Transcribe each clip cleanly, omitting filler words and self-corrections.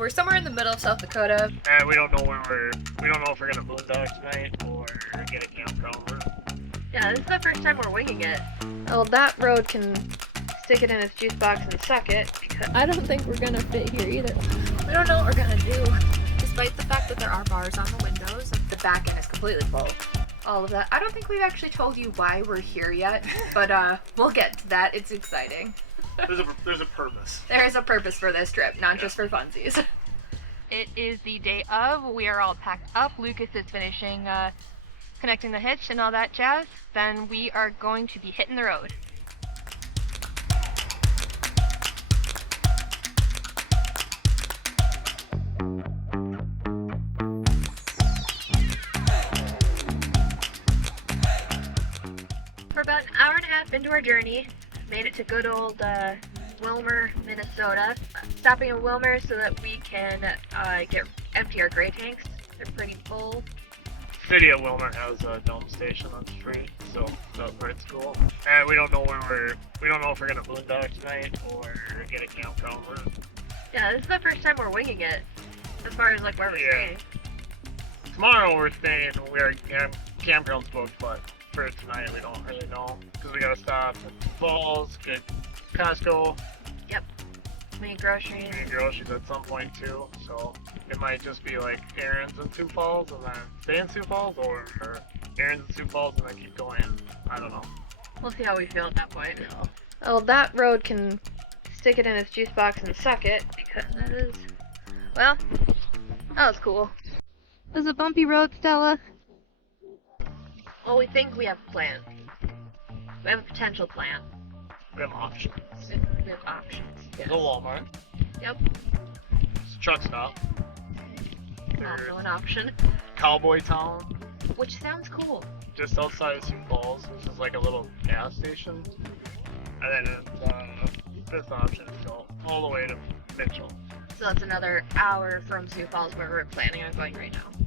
We're somewhere in the middle of South Dakota. And we don't know if we're gonna boondock tonight or get a campground room. Yeah, this is the first time we're winging it. Well, that road can stick it in its juice box and suck it, because I don't think we're gonna fit here either. We don't know what we're gonna do. Despite the fact that there are bars on the windows, the back end is completely full. All of that. I don't think we've actually told you why we're here yet, but we'll get to that. It's exciting. There's a purpose. There is a purpose for this trip, not just for funsies. It is the day of. We are all packed up. Lucas is finishing connecting the hitch and all that jazz. Then we are going to be hitting the road. We're about an hour and a half into our journey. Made it to good old Wilmer, Minnesota. Stopping in Wilmer so that we can empty our gray tanks. They're pretty full. City of Wilmer has a dump station that's free, so that's pretty cool. And we don't know if we're gonna boondock tonight or get a campground room. Yeah, this is the first time we're winging it, as far as like where we're staying. Tomorrow we're staying. We are campground's booked, but for tonight we don't really know because we gotta stop at Falls, get Costco. Yep. Make groceries. Make groceries at some point too, so it might just be like errands in Sioux Falls and then stay in Sioux Falls, or errands in Sioux Falls and then keep going. I don't know. We'll see how we feel at that point. Yeah. Well, that road can stick it in its juice box and suck it, because, well, that was cool. This is a bumpy road, Stella. Well, we think we have a plan. We have a potential plan. We have options. We have options. Yes. The Walmart. Yep. It's a truck stop. Also an option. Cowboy Town. Which sounds cool. Just outside of Sioux Falls. This is like a little gas station. And then the fifth option is go all the way to Mitchell. So that's another hour from Sioux Falls where we're planning on going right now.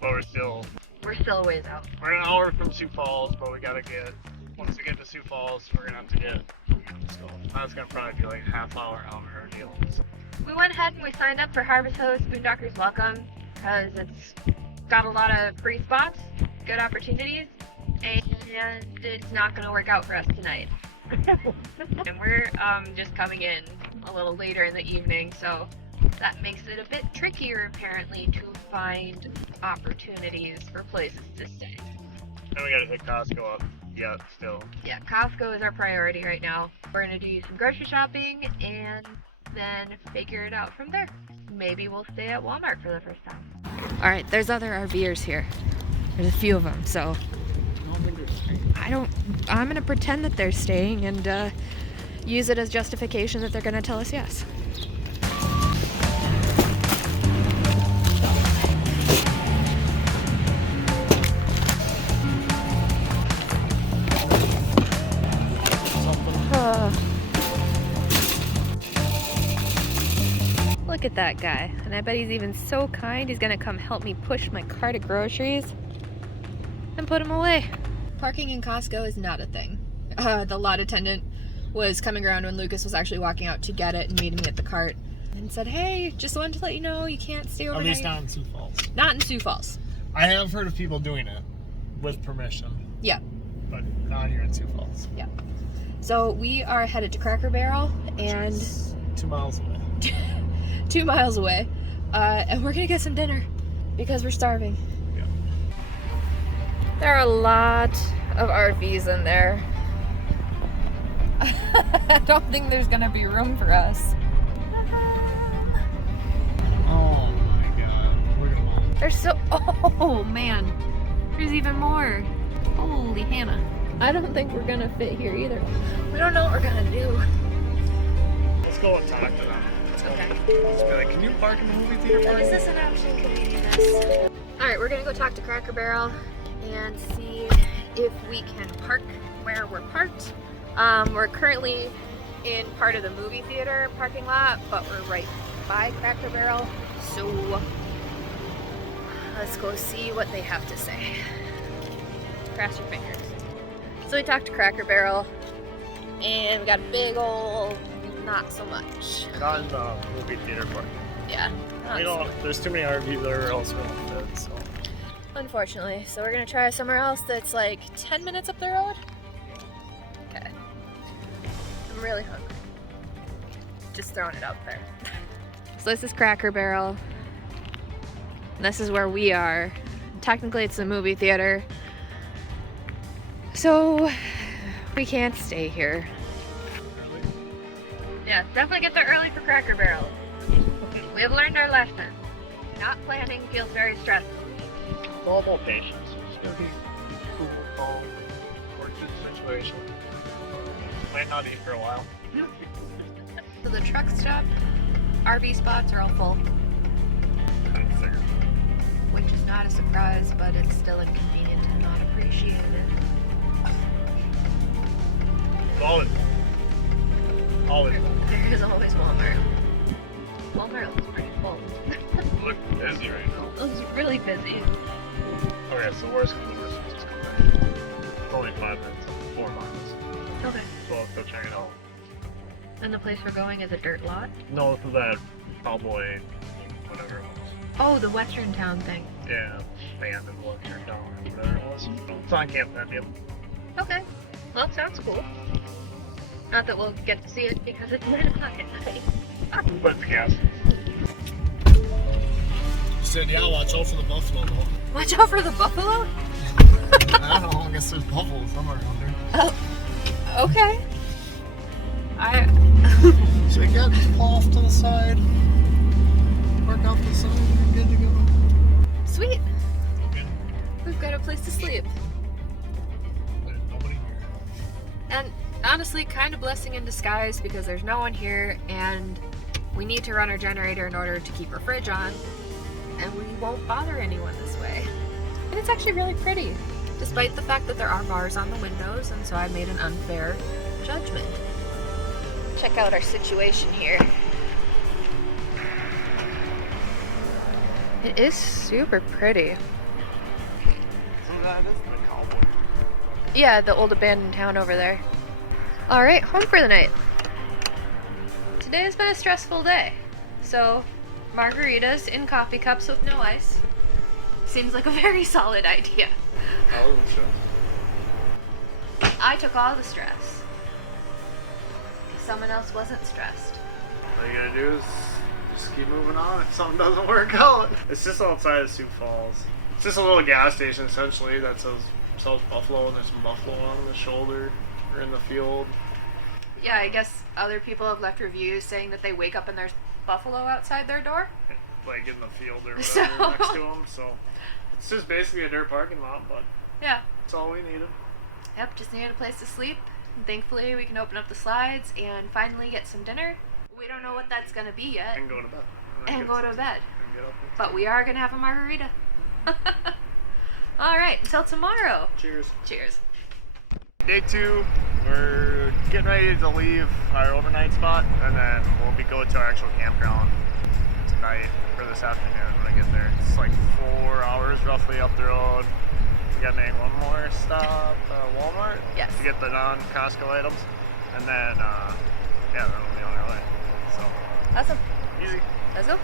But we're still a ways out. We're an hour from Sioux Falls, but we gotta get, once we get to Sioux Falls, we're gonna have to get, so that's gonna probably be like a half hour ordeal. So. We went ahead and we signed up for Harvest Host Boondockers Welcome because it's got a lot of free spots, good opportunities, and it's not gonna work out for us tonight. And we're just coming in a little later in the evening, so that makes it a bit trickier apparently to find opportunities for places to stay. And we gotta hit Costco up still. Yeah, Costco is our priority right now. We're gonna do some grocery shopping and then figure it out from there. Maybe we'll stay at Walmart for the first time. Alright, there's other RVers here. There's a few of them, so I'm gonna pretend that they're staying and use it as justification that they're gonna tell us yes. Look at that guy, and I bet he's even so kind he's gonna come help me push my cart of groceries and put them away. Parking in Costco is not a thing. The lot attendant was coming around when Lucas was actually walking out to get it and meeting me at the cart and said, hey, just wanted to let you know you can't stay overnight. At least not in Sioux Falls. Not in Sioux Falls. I have heard of people doing it with permission. Yeah. But not here in Sioux Falls. Yeah. So we are headed to Cracker Barrel and... Just 2 miles away. 2 miles away. And we're gonna get some dinner because we're starving. Yeah. There are a lot of RVs in there. I don't think there's gonna be room for us. Oh my god. Look at them all. There's so... Oh man. There's even more. Holy Hannah. I don't think we're gonna fit here either. We don't know what we're gonna do. Let's go and talk to them. Okay. Let's be like, can you park in the movie theater for me? Is this an option? Can we do this? Alright, we're gonna go talk to Cracker Barrel and see if we can park where we're parked. We're currently in part of the movie theater parking lot, but we're right by Cracker Barrel, so let's go see what they have to say. Cross your fingers. So we talked to Cracker Barrel, and we got a big old not so much. Not in the movie theater parking. Yeah. We don't. There's too many RVs there, else we don't fit. So. Unfortunately, so we're gonna try somewhere else that's like 10 minutes up the road. Okay. I'm really hungry. Just throwing it out there. So this is Cracker Barrel. And this is where we are. Technically, it's the movie theater. So we can't stay here. Yeah, definitely get there early for Cracker Barrel. We have learned our lesson. Not planning feels very stressful. It's all about patience. It's gonna be cool, calm, work through the situation. Might not eat for a while. So the truck stop, RV spots are all full, which is not a surprise, but it's still inconvenient and not appreciated. Always. There's always Walmart. Walmart looks pretty full. Look busy right now. It looks really busy. Okay, so worst comes to worst, we'll just come back. It's only 5 minutes, 4 miles. Okay. So let's go check it out. And the place we're going is a dirt lot? No, this is that cowboy, whatever it was. Oh, the Western Town thing. Yeah, abandoned Western Town or whatever it was. It's on Camp Indian. Okay. Well, it sounds cool. Not that we'll get to see it because it's 9 o'clock at night. But it's gas. Said, yeah, watch out for the buffalo though. Watch out for the buffalo? I don't know, I guess there's buffalo somewhere around there. Oh, okay. So you got to pull off to the side, work out the sun, you're good to go. Sweet. Okay. We've got a place to sleep. There's nobody here. And honestly, kind of blessing in disguise because there's no one here and we need to run our generator in order to keep our fridge on. And we won't bother anyone this way. And it's actually really pretty, despite the fact that there are bars on the windows, and so I made an unfair judgment. Check out our situation here. It is super pretty. So that is the cowboy. Yeah, the old abandoned town over there. Alright, home for the night. Today has been a stressful day. So, margaritas in coffee cups with no ice. Seems like a very solid idea. Oh, sure. I took all the stress. Someone else wasn't stressed. All you gotta do is just keep moving on if something doesn't work out. It's just outside of Sioux Falls. It's just a little gas station essentially that sells buffalo, and there's some buffalo on the shoulder or in the field. Yeah, I guess other people have left reviews saying that they wake up and there's buffalo outside their door. Like in the field or whatever So- next to them. So it's just basically a dirt parking lot, but Yeah. that's all we needed. Yep, just needed a place to sleep. And thankfully, we can open up the slides and finally get some dinner. We don't know what that's gonna be yet. And go to bed. And go to bed. And get up and But we are gonna have a margarita. Alright, until tomorrow. cheers. Cheers. Day 2, we're getting ready to leave our overnight spot, and then we'll be going to our actual campground tonight or this afternoon when I get there. It's like 4 hours roughly up the road. We gotta make one more stop at Walmart Yes. to get the non-Costco items, and then yeah, then we'll be on our way. So Awesome. easy. Let's go.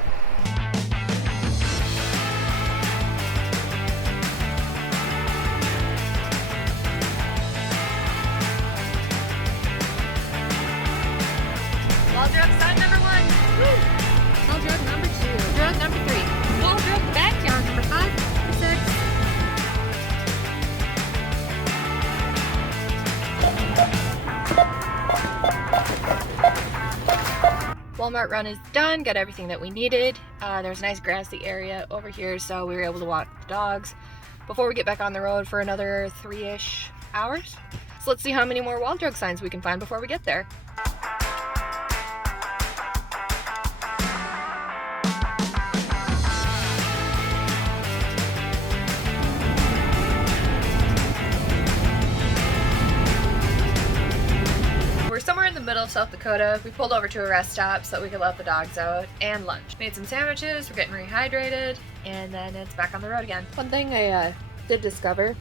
Wall drug sign number 1. Woo! Wall drug number 2. Drug number 3. Wall drug backyard number 5. 6. Walmart run is done. Got everything that we needed. There's a nice grassy area over here, so we were able to walk the dogs before we get back on the road for another 3-ish hours. So let's see how many more wall drug signs we can find before we get there. We're somewhere in the middle of South Dakota. We pulled over to a rest stop so that we could let the dogs out and lunch. Made some sandwiches, we're getting rehydrated, and then it's back on the road again. One thing I did discover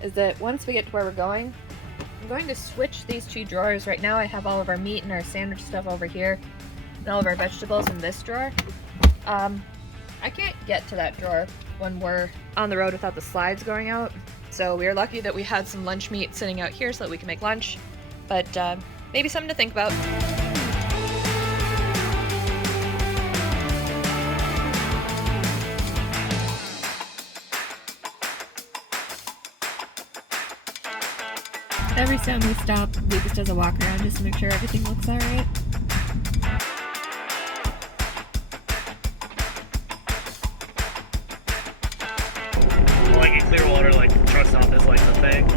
is that once we get to where we're going, I'm going to switch these 2 drawers. Right now I have all of our meat and our sandwich stuff over here, and all of our vegetables in this drawer. I can't get to that drawer when we're on the road without the slides going out. So we are lucky that we had some lunch meat sitting out here so that we can make lunch. But maybe something to think about. Every time we stop, Lucas does a walk around just to make sure everything looks alright. Like in Clearwater, like truck stop is like the thing.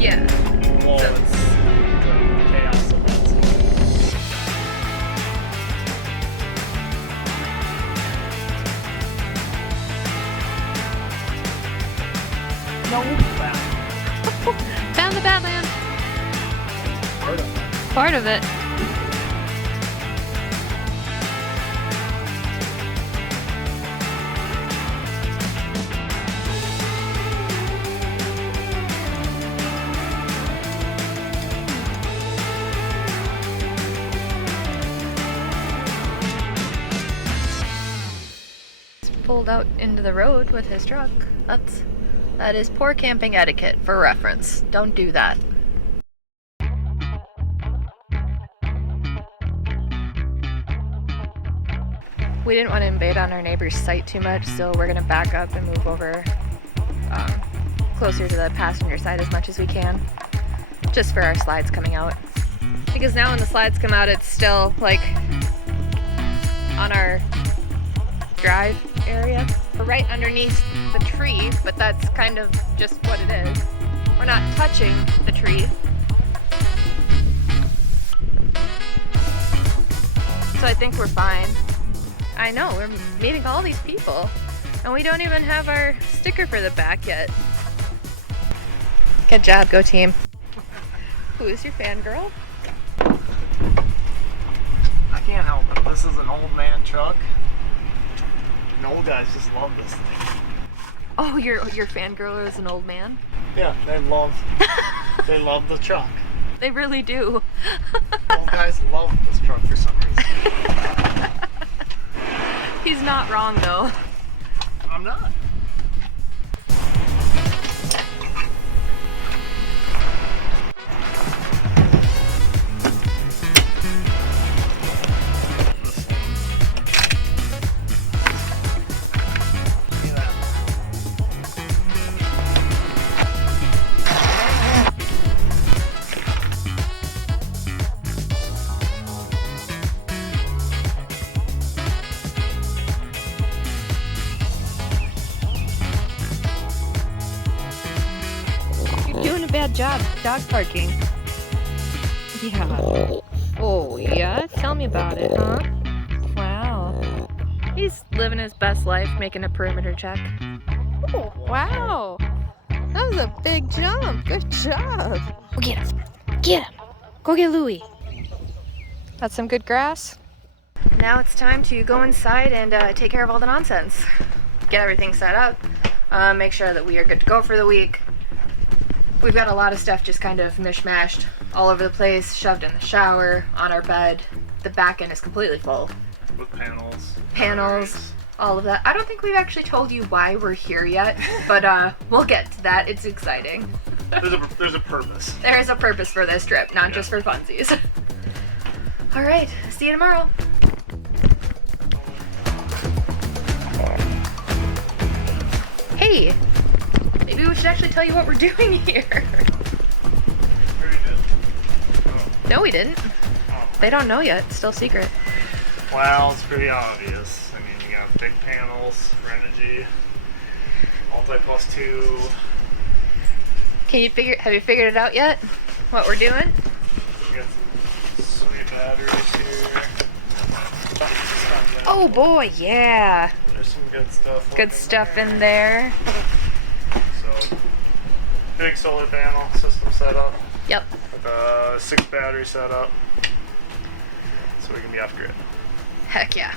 Yeah. Well, it's chaos of that. Found the Badlands. Part of it. Pulled out into the road with his truck. That is poor camping etiquette for reference. Don't do that. We didn't want to invade on our neighbor's site too much, so we're gonna back up and move over closer to the passenger side as much as we can, just for our slides coming out. Because now when the slides come out, it's still like on our drive area. We're right underneath the tree, but that's kind of just what it is. We're not touching the tree. So I think we're fine. I know, we're meeting all these people, and we don't even have our sticker for the back yet. Good job, go team. Who is your fangirl? I can't help it. This is an old man truck. And old guys just love this thing. Oh, your fangirl is an old man? Yeah, they love the truck. They really do. Old guys love this truck for some reason. He's not wrong though. I'm not. Doing a bad job dog parking. Yeah. Oh, yeah? Tell me about it, huh? Wow. He's living his best life, making a perimeter check. Oh, wow. That was a big jump. Good job. Go get him. Get him. Go get Louie. That's some good grass. Now it's time to go inside and take care of all the nonsense. Get everything set up. Make sure that we are good to go for the week. We've got a lot of stuff just kind of mishmashed all over the place, shoved in the shower, on our bed. The back end is completely full. With panels. Panels, all of that. I don't think we've actually told you why we're here yet, but we'll get to that. It's exciting. There's a purpose. There is a purpose for this trip, not just for funsies. All right, see you tomorrow. Hey, maybe we should actually tell you what we're doing here. No, we didn't. They don't know yet. It's still secret. Well, it's pretty obvious. I mean, you got big panels, Renogy, multi+2. Have you figured it out yet? What we're doing? You got some sweet batteries here. Oh boy, yeah. There's some good stuff. Good stuff in there. So, big solar panel system set up. Yep. With 6 battery setup. So we can be off grid. Heck yeah.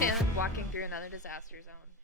And walking through another disaster zone.